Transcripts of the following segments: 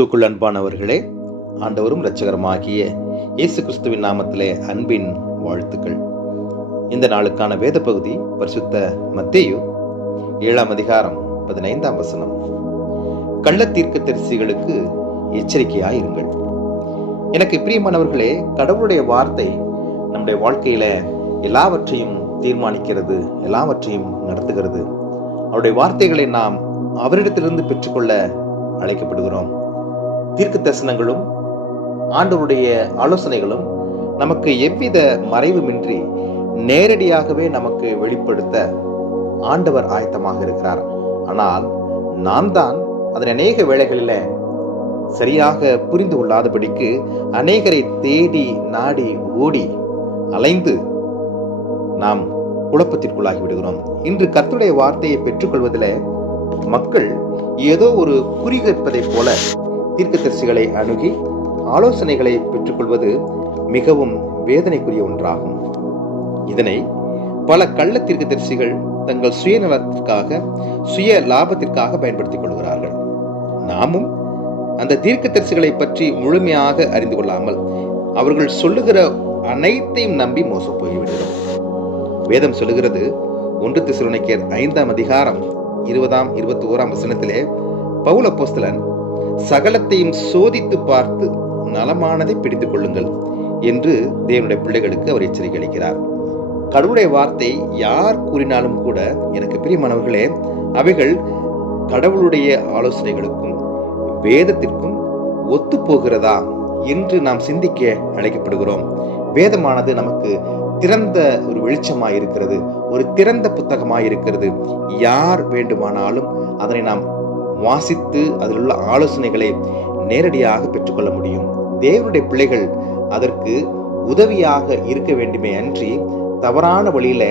கிறிஸ்துவுக்குள் அன்பானவர்களே, ஆண்டவரும் இரட்சகருமாகிய இயேசு கிறிஸ்துவின் நாமத்திலே அன்பின் வாழ்த்துக்கள். இந்த நாளுக்கான வேத பகுதி பரிசுத்த மத்தேயு 7ஆம் அதிகாரம் 15ஆம் வசனம். கள்ள தீர்க்கதரிசிகளுக்கு எச்சரிக்கையாயிருங்கள். எனக்கு பிரியமானவர்களே, கடவுளுடைய வார்த்தை நம்முடைய வாழ்க்கையில எல்லாவற்றையும் தீர்மானிக்கிறது, எல்லாவற்றையும் நடத்துகிறது. அவருடைய வார்த்தைகளை நாம் அவரிடத்திலிருந்து பெற்றுக்கொள்ள அழைக்கப்படுகிறோம். தீர்க்க தரிசனங்களும் ஆண்டவருடைய ஆலோசனைகளும் நமக்கு எவ்வித மறைவுமின்றி நேரடியாகவே நமக்கு வெளிப்படுத்த ஆண்டவர் ஆயத்தமாக இருக்கிறார். ஆனால் நாம் தான் அதன் அநேக வேளைகளில சரியாக புரிந்து கொள்ளாதபடிக்கு அநேகரை தேடி நாடி ஓடி அலைந்து நாம் குழப்பத்திற்குள்ளாகி விடுகிறோம். இன்று கர்த்தருடைய வார்த்தையை பெற்றுக்கொள்வதில் மக்கள் ஏதோ ஒரு குறி கேட்பதை போல தீர்க்கதரிசிகளை அணுகி ஆலோசனைகளை பெற்றுக்கொள்வது மிகவும் வேதனைக்குரிய ஒன்றாகும். இதனை பல கள்ள தீர்க்கதரிசிகள் தங்கள் சுயநலத்திற்காக, சுய லாபத்திற்காக பயன்படுத்திக் கொள்கிறார்கள். நாமும் அந்த தீர்க்கதரிசிகளை பற்றி முழுமையாக அறிந்து கொள்ளாமல் அவர்கள் சொல்லுகிற அனைத்தையும் நம்பி மோசம் போய்விடுகிறோம். வேதம் சொல்லுகிறது, 1 தெசலோனிக்கேயர் 5ஆம் அதிகாரம் 20-21 வசனத்திலே பவுல் அப்போஸ்தலன் சகலத்தையும் சோதித்து பார்த்து நலமானதை பிடித்துக் கொள்ளுங்கள் என்று தேவனுடைய பிள்ளைகளுக்கு அவர் எச்சரிக்கை அளிக்கிறார். கடவுளுடைய வார்த்தை யார் கூறினாலும் கூட, எனக்கு பிரியமானவர்களே, அவைகள் கடவுளுடைய ஆலோசனைகளுக்கும் வேதத்திற்கும் ஒத்து போகிறதா என்று நாம் சிந்திக்க அழைக்கப்படுகிறோம். வேதமானது நமக்கு திறந்த ஒரு வெளிச்சமாய் இருக்கிறது, ஒரு திறந்த புத்தகமாய் இருக்கிறது. யார் வேண்டுமானாலும் அதனை நாம் வாசித்து அதில் உள்ள ஆலோசனைகளை நேரடியாக பெற்றுக்கொள்ள முடியும். தேவனுடைய பிள்ளைகள் அதற்கு உதவியாக இருக்க வேண்டுமே அன்றி தவறான வழியில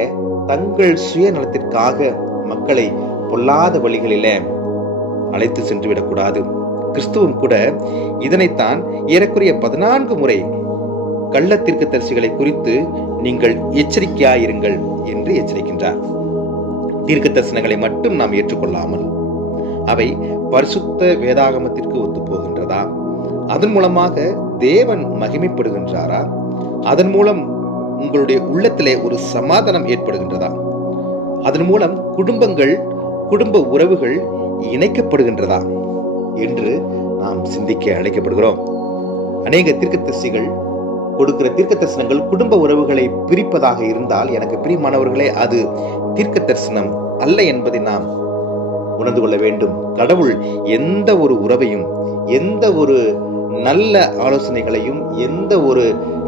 தங்கள் சுயநலத்திற்காக மக்களை பொல்லாத வழிகளில அழைத்து சென்று விடக்கூடாது. கிறிஸ்துவும் கூட இதனைத்தான் ஏறக்குறைய 14 முறை கள்ள தீர்க்கதரிசிகளை குறித்து நீங்கள் எச்சரிக்கையாயிருங்கள் என்று எச்சரிக்கின்றார். தீர்க்க தரிசனங்களை மட்டும் நாம் ஏற்றுக்கொள்ளாமல் அவை பரிசுத்த வேதாகமத்திற்கு ஒத்து போகின்றதா? அதன் மூலமாக தேவன் மகிமைப்படுகின்றாரா? அதன் மூலம் உங்களுடைய உள்ளத்திலே ஒரு சமாதானம் ஏற்படுகின்றதா? அதன் மூலம் குடும்ப உறவுகள் இணைக்கப்படுகின்றதா என்று நாம் சிந்திக்க அழைக்கப்படுகிறோம். அநேக தீர்க்கதரிசிகள் கொடுக்கிற தீர்க்க தரிசனங்கள் குடும்ப உறவுகளை பிரிப்பதாக இருந்தால், எனக்கு பிரியமானவர்களே, அது தீர்க்க தரிசனம் அல்ல என்பதை நாம் உணர்ந்து கொள்ள வேண்டும். கடவுள் எந்த ஒரு உறவையும், எந்த ஒரு நல்ல ஆலோசனைகளையும், எந்த ஒரு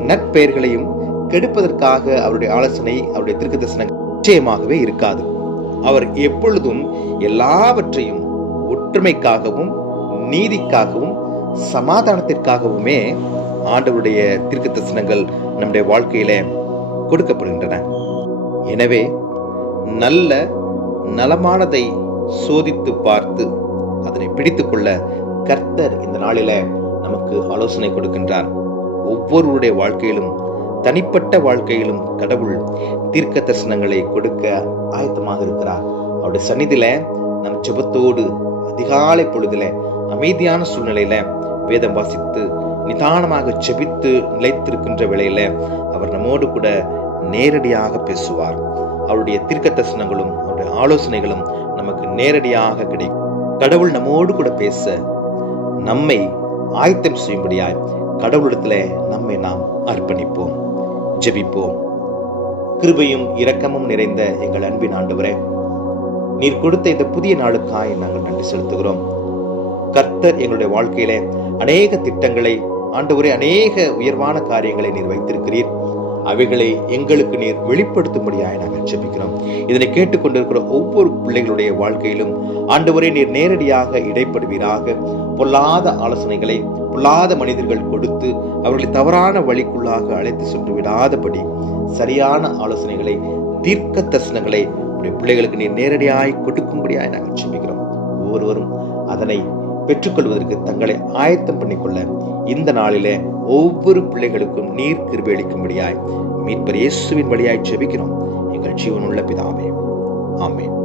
நற்பெயர்களையும் கெடுப்பதற்காக அவருடைய ஆலோசனை, அவருடைய தீர்க்க தரிசனம் நிச்சயமாகவே இருக்காது. அவர் எப்பொழுதும் எல்லாவற்றையும் ஒற்றுமைக்காகவும், நீதிக்காகவும், சமாதானத்திற்காகவுமே ஆண்டவருடைய தீர்க்க தரிசனங்கள் நம்முடைய வாழ்க்கையில கொடுக்கப்படுகின்றன. எனவே நலமானதை சோதித்து பார்த்து அதனை பிடித்துக் கொள்ள கர்த்தர் இந்த நாளில நமக்கு ஆலோசனை கொடுக்கின்றார். ஒவ்வொருவருடைய வாழ்க்கையிலும், தனிப்பட்ட வாழ்க்கையிலும் கடவுள் தீர்க்க தரிசனங்களை கொடுக்க ஆயத்தமாக இருக்கிறார். அவருடைய சந்நிதியில நம் ஜெபத்தோடு அதிகாலை பொழுதுல அமைதியான சூழ்நிலையில வேதம் வாசித்து நிதானமாக ஜெபித்து நிலைத்திருக்கின்ற வேளையில அவர் நம்மோடு கூட நேரடியாக பேசுவார். அவருடைய தீர்க்க தரிசனங்களும் அவருடைய ஆலோசனைகளும் நமக்கு நேரடியாக கிடைக்கும். கடவுள் நம்மோடு கூட பேச நம்மை ஆயத்தம் செய்யும்படியாய் கடவுளிடத்துல நம்மை நாம் அர்ப்பணிப்போம், ஜெபிப்போம். கிருபையும் இரக்கமும் நிறைந்த எங்கள் அன்பின் ஆண்டவரே, நீர் கொடுத்த இந்த புதிய நாளுக்காய் நாங்கள் நன்றி செலுத்துகிறோம். கர்த்தர் எங்களுடைய வாழ்க்கையில அநேக திட்டங்களை, ஆண்டவரே, அநேக உயர்வான காரியங்களை நீர் வைத்திருக்கிறீர். அவைகளை எங்களுக்கு நீர் வெளிப்படுத்தும்படியாய் நாங்கள் ஜெபிக்கிறோம். இதனை கேட்டுக்கொண்டிருக்கிற ஒவ்வொரு பிள்ளைகளுடைய வாழ்க்கையிலும் ஆண்டவரே, நீர் நேரடியாக இடைப்படுவீராக. பொல்லாத ஆலோசனைகளை பொல்லாத மனிதர்கள் கொடுத்து அவர்களை தவறான வழிக்குள்ளாக அழைத்து சென்று விடாதபடி சரியான ஆலோசனைகளை, தீர்க்க தரிசனங்களை பிள்ளைகளுக்கு நீர் நேரடியாய் கொடுக்கும்படியாய் நாங்கள் ஜெபிக்கிறோம். ஒவ்வொருவரும் அதனை பெற்றுக்கொள்வதற்கு தங்களை ஆயத்தம் பண்ணிக்கொள்ள இந்த நாளிலே ஒவ்வொரு பிள்ளைகளுக்கும் நீர் கிருபை அளிக்கும்படியாய் மீட்பர் இயேசுவின் வழியாய் ஜெபிக்கிறோம் எங்கள் ஜீவனுள்ள பிதாவே. ஆமென்.